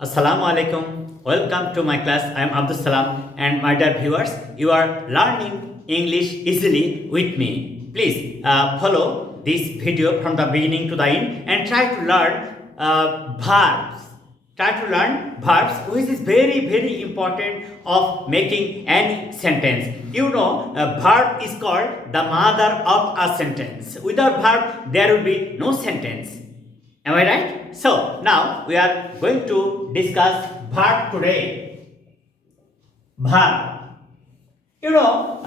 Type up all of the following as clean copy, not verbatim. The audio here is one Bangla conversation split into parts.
Assalamu alaikum. Welcome to my class. I am Abdus Salam, and my dear viewers, you are learning English easily with me. Please follow this video from the beginning to the end and try to learn verbs. Try to learn verbs, which is very important of making any sentence. You know, a verb is called the mother of a sentence. Without verb, there will be no sentence. Am I right? So now we are going to discuss verb today. Verb. You know,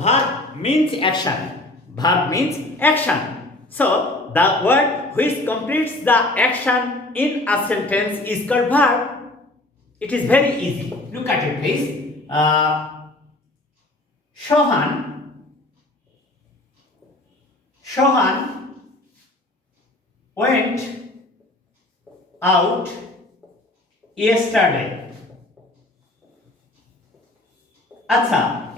verb means action. Verb means action. So the word which completes the action in a sentence is called verb. It is very easy. Look at it, please. Shohan went out yesterday. Acha,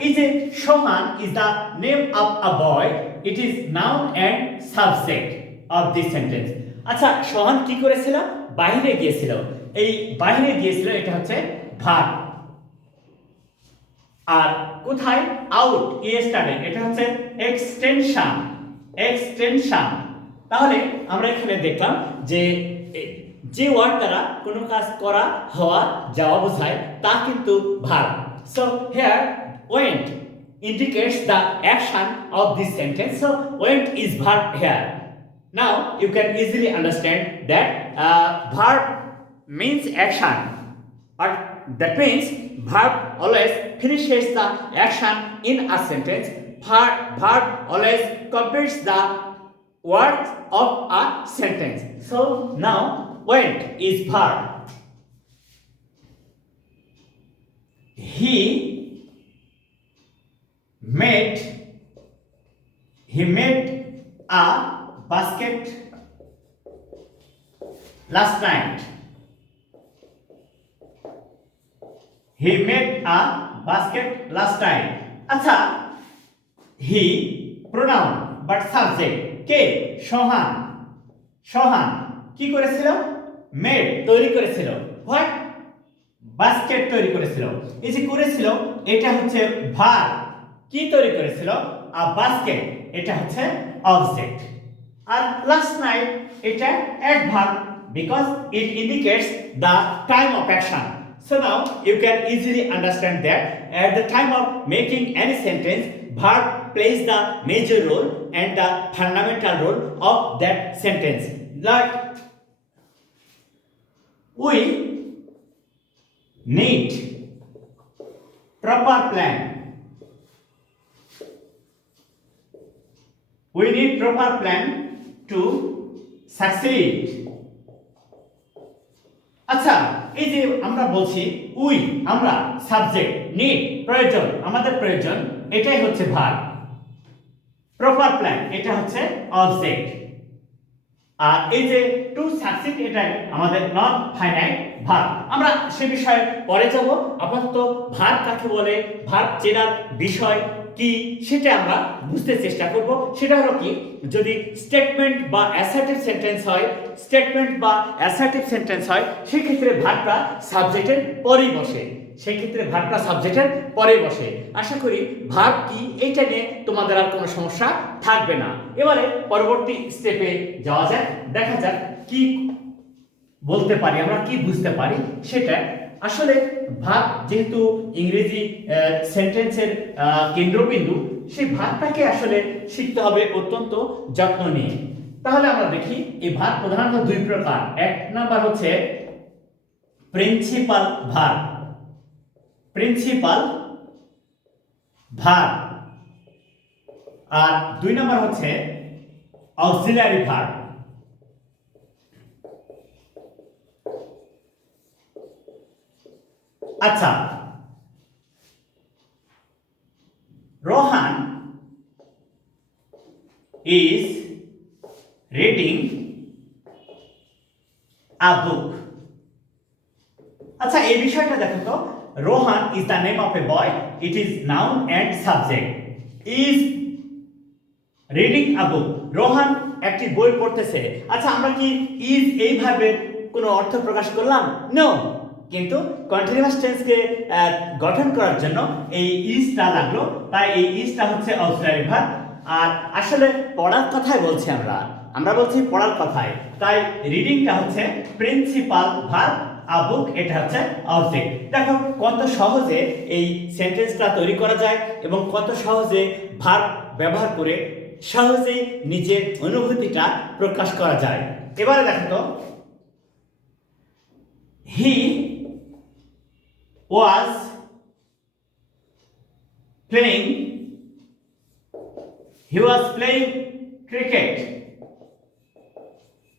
Shohan is the name of a boy. It is noun and subject of this sentence. আচ্ছা, সোহান কি করেছিল? বাইরে গিয়েছিল। এই বাইরে গিয়েছিল এটা হচ্ছে ভার্ব। আর কোথায়? আউট ইয়েস্টারডে এটা হচ্ছে এক্সটেনশন। তাহলে আমরা এখানে দেখলাম যে ওয়ার্ড দ্বারা কোনো কাজ করা, হওয়া, যাওয়া বোঝায় তা কিন্তু verb. So here went indicates the action of this sentence. So went is verb here. Now you can easily understand that verb means action, or that means verb always finishes the action in a sentence. Verb always completes the words of a sentence. So now went is verb. He made a basket last night. He made a basket last night. Acha, he pronoun but subject কে? সোহান কি করেছিল? মেড তৈরি করেছিল। হোয়াট? বাস্কেট তৈরি করেছিল। এই যে করেছিল এটা হচ্ছে ভার্ব। কি তৈরি করেছিল? আ বাস্কেট এটা হচ্ছে অবজেক্ট। আর লাস্ট নাইট এটা adverb because it indicates the time of action. So now you can easily understand that at the time of making any sentence, verb plays the major role and the fundamental role of that sentence. Like we need proper plan. We need proper plan to succeed. আচ্ছা, এই যে আমরা বলছি উই, আমরা সাবজেক্ট, নিড প্রয়োজন, আমাদের প্রয়োজন, এটাই হচ্ছে ভার্ব। প্রপার প্ল্যান এটা হচ্ছে অবজেক্ট। আর এই যে টু সাকসিড এটা আমাদের নন ফাইনাইট ভার্ব। আমরা সে বিষয়ে পরে যাব। আপাতত ভার্ব কাকে বলে, ভার্ব চেনার বিষয় কি সেটা আমরা বুঝতে চেষ্টা করব। সেটা হলো কি, যদি স্টেটমেন্ট বা অ্যাসার্টিভ সেন্টেন্স হয়, সেক্ষেত্রে ভার্বটা সাবজেক্টের পরেই বসে। আশা করি ভার্ব কি এইটা নিয়ে তোমাদের আর কোনো সমস্যা থাকবে না। এবারে পরবর্তী স্টেপে যাওয়া যাক, দেখা যাক কি বলতে পারি আমরা, কি বুঝতে পারি সেটা। আসলে ভার্ব যেহেতু ইংরেজি সেন্টেন্সের কেন্দ্রবিন্দু, সেই ভার্বটাকে আসলে শিখতে হবে অত্যন্ত যত্ন নিয়ে। তাহলে আমরা দেখি এই ভার্ব প্রধানত দুই প্রকার। এক নাম্বার হচ্ছে প্রিন্সিপাল ভার্ব, আর দুই নাম্বার হচ্ছে অক্সিলারি ভার্ব। আচ্ছা, Rohan is reading a book. আচ্ছা, এই বিষয়টা দেখো তো, Rohan is the name of a boy. It is noun and subject. Is reading a book. Rohan একটি বই পড়তেছে। আচ্ছা, আমরা কি is এইভাবে কোনো অর্থ প্রকাশ করলাম? নো। কিন্তু কন্টিনিউয়াস টেন্সকে গঠন করার জন্য এই ইজটা লাগলো, তাই এই ইজটা হচ্ছে অক্সিলারি ভার্ব। আর আসলে পড়ার কথাই বলছি আমরা বলছি পড়ার কথাই, তাই রিডিংটা হচ্ছে প্রিন্সিপাল ভার্ব, আ বুক এটা হচ্ছে অবজেক্ট। দেখো কত সহজে এই সেন্টেন্সটা তৈরি করা যায় এবং কত সহজে ভার্ব ব্যবহার করে সহজেই নিজের অনুভূতিটা প্রকাশ করা যায়। এবারে দেখো তো, হি was playing cricket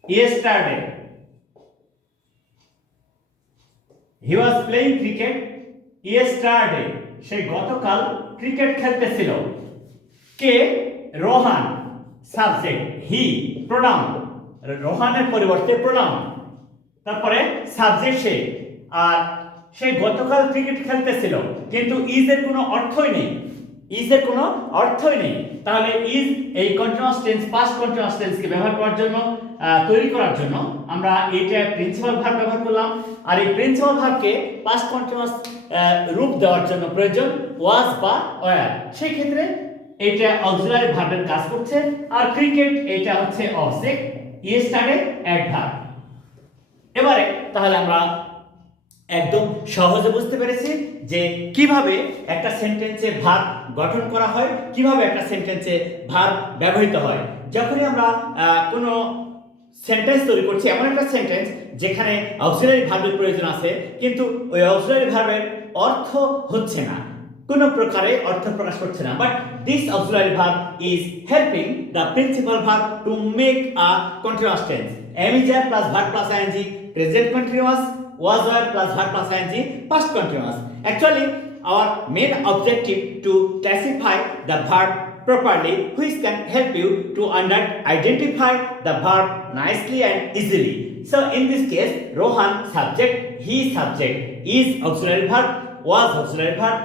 yesterday. He was playing cricket yesterday. সে গতকাল ক্রিকেট খেলতেছিল। কে? রোহান। সাবজেক্ট হি, প্রোনাউন, রোহানের পরিবর্তে প্রোনাউন, তারপরে সাবজেক্ট সে। আর সে গতকাল ক্রিকেট খেলতেছিল, কিন্তু ইজের কোনো অর্থই নেই, ইজের কোনো অর্থই নেই। তাহলে ইজ এই কন্টিনিউয়াস টেন্স, পাস্ট কন্টিনিউয়াস টেন্সকে ব্যবহার করার জন্য, তৈরি করার জন্য আমরা এইটা প্রিন্সিপাল ভার্ব ব্যবহার করলাম। আর এই প্রিন্সিপাল ভার্বকে পাস্ট কন্টিনিউয়াস রূপ দেওয়ার জন্য প্রয়োজন ওয়াজ বা ওয়ার। সেই ক্ষেত্রে এটা অক্সিলারি ভার্বের কাজ করছে। আর ক্রিকেট এটা হচ্ছে অবজেক্ট, ইয়েস্টারডে অ্যাডভার্ব। এবারে তাহলে আমরা একদম সহজে বুঝতে পেরেছি যে কিভাবে একটা সেন্টেন্সে ভার্ব গঠন করা হয়, কিভাবে একটা সেন্টেন্সে ভার্ব ব্যবহৃত হয়। যখনই আমরা কোনো সেন্টেন্স তৈরি করছি, এমন একটা সেন্টেন্স যেখানে অক্সিলারি ভার্বের প্রয়োজন আছে, কিন্তু ওই অক্সিলারি ভার্বের অর্থ হচ্ছে না, কোনো প্রকারে অর্থ প্রকাশ করছে না, but this auxiliary verb is helping the principal verb to make a continuous tense. am is plus verb plus ing, present continuous, was were plus verb plus ing, past continuous. Actually, our main objective to classify the verb properly, which can help you to identify the verb nicely and easily. So in this case, Rohan subject, he subject, is auxiliary verb, was auxiliary verb,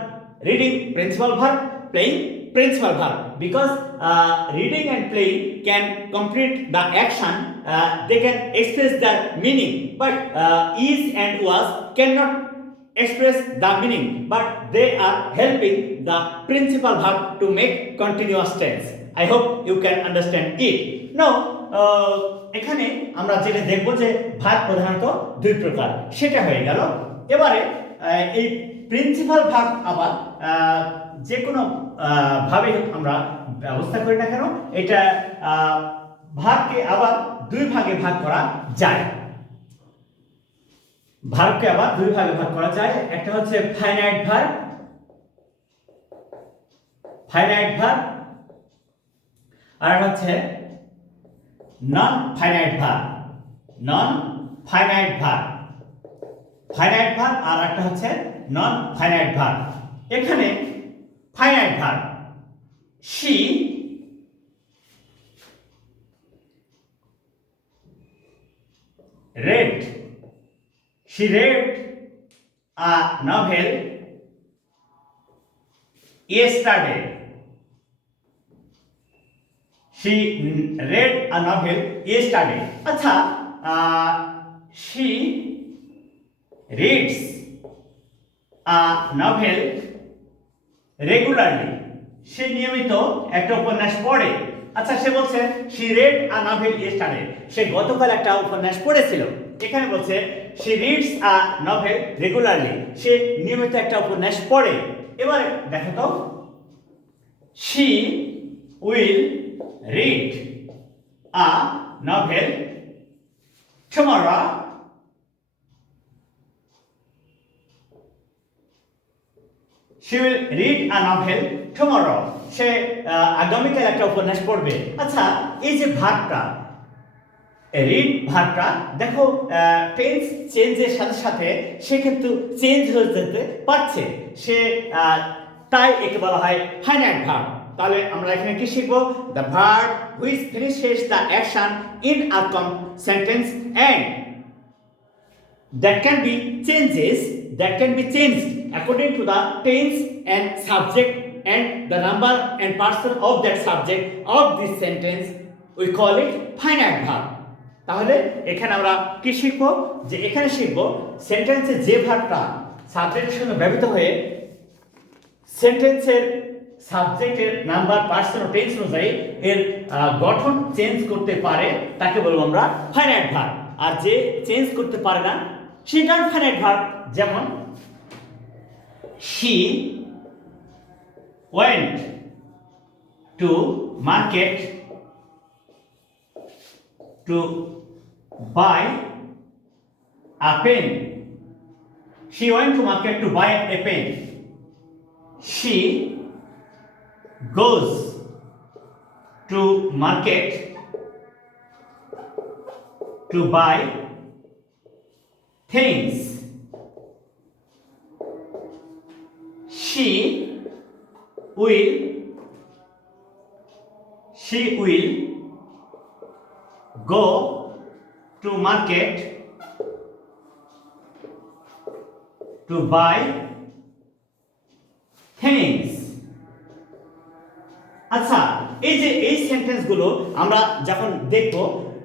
reading principal verb, playing principal verb. Because reading and playing can complete the action, they can express the meaning, but is and was cannot express the meaning, but they are helping the principal verb to make continuous tense. I hope you can understand it. Now এখানে আমরা যেটা দেখব যে ভার্ব প্রধানত দুই প্রকার, সেটা হয়ে গেল। এবারে এই প্রিন্সিপাল ভার্ব আবার যে কোনো ভাবে আমরা ব্যবস্থা করি না কেন, এটা ভার্বকে আবার দুই ভাগে ভাগ করা যায়। ভার্বকে আবার দুই ভাগে ভাগ করা যায়। একটা হচ্ছে ফাইনাইট ভার্ব, আর একটা হচ্ছে non finite verb, finite verb আর একটা হচ্ছে নন ফাইনাইট ভার্ব। এখানে finite verb, she read a novel yesterday. She read a novel yesterday. আচ্ছা, she reads a novel regularly. সে নিয়মিত একটা উপন্যাস পড়ে। আচ্ছা, সে বলছে she read a novel yesterday, সে গতকাল একটা উপন্যাস পড়েছিল। এখানে বলছে she reads a novel regularly, সে নিয়মিত একটা উপন্যাস পড়ে। এবারে দেখো তো, she will read a novel tomorrow. She will read a novel tomorrow. সে আগামীকাল একটা উপন্যাস পড়বে। আচ্ছা, এই যে ভার্বটা, রিড ভার্বটা দেখো টেন্স চেঞ্জের সাথে সাথে সে কিন্তু চেঞ্জ হয়ে যেতে পারছে, সে তাই একে বলা হয় ফাইনাইট ভার্ব। তাহলে আমরা এখানে কি শিখবো? The verb which finishes the action in a sentence and that can be changed according to the tense and subject and the number and person of that subject of this sentence. We call it finite verb. তাহলে এখানে আমরা কি শিখবো, যে এখানে শিখবো সেন্টেন্সে যে ভার্বটা সাবজেক্টের সঙ্গে ব্যবহৃত হয়ে সেন্টেন্সের সাবজেক্টের নাম্বার, পার্সন ও টেন্স অনুযায়ী এর গঠন চেঞ্জ করতে পারে তাকে বলবো আমরা ফাইনাইট ভার্ব। আর যে চেঞ্জ করতে পারে না সেটা ফাইনাইট ভার্ব। যেমন she went to market to buy a pen. She went to market to buy a pen. She goes to market to buy things. She will go to market to buy things. আচ্ছা, এই যে এই সেন্টেন্সগুলো আমরা যখন দেখব,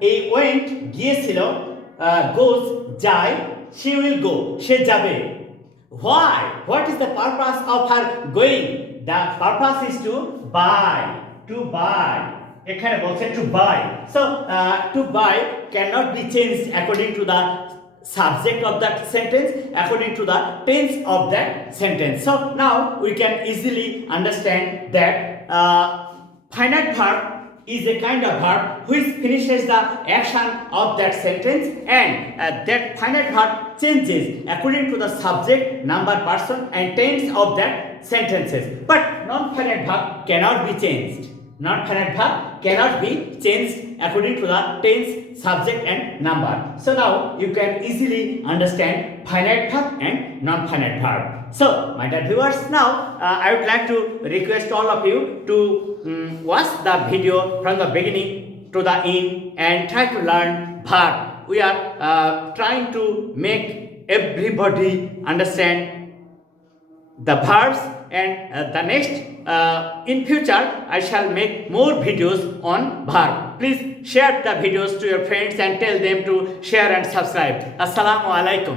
এই ওয়েন্ট গিয়েছিল, গোজ যায়, she will go সে যাবে। Why? What is the purpose of her going? The purpose is to buy. To buy. এখানে বলছে to buy. So to buy cannot be changed according to the subject of that sentence, according to the tense of that sentence. So now we can easily understand that finite verb is a kind of verb which finishes the action of that sentence, and that finite verb changes according to the subject, number, person and tense of that sentences. But non-finite verb cannot be changed. Non-finite verb cannot be changed according to the tense, subject and number. So now you can easily understand finite verb and non-finite verb. So my dear viewers, now I would like to request all of you to watch the video from the beginning to the end and try to learn verb. We are trying to make everybody understand the verbs, and the next in future I shall make more videos on verb. Please share the videos to your friends and tell them to share and subscribe. Assalamu alaikum.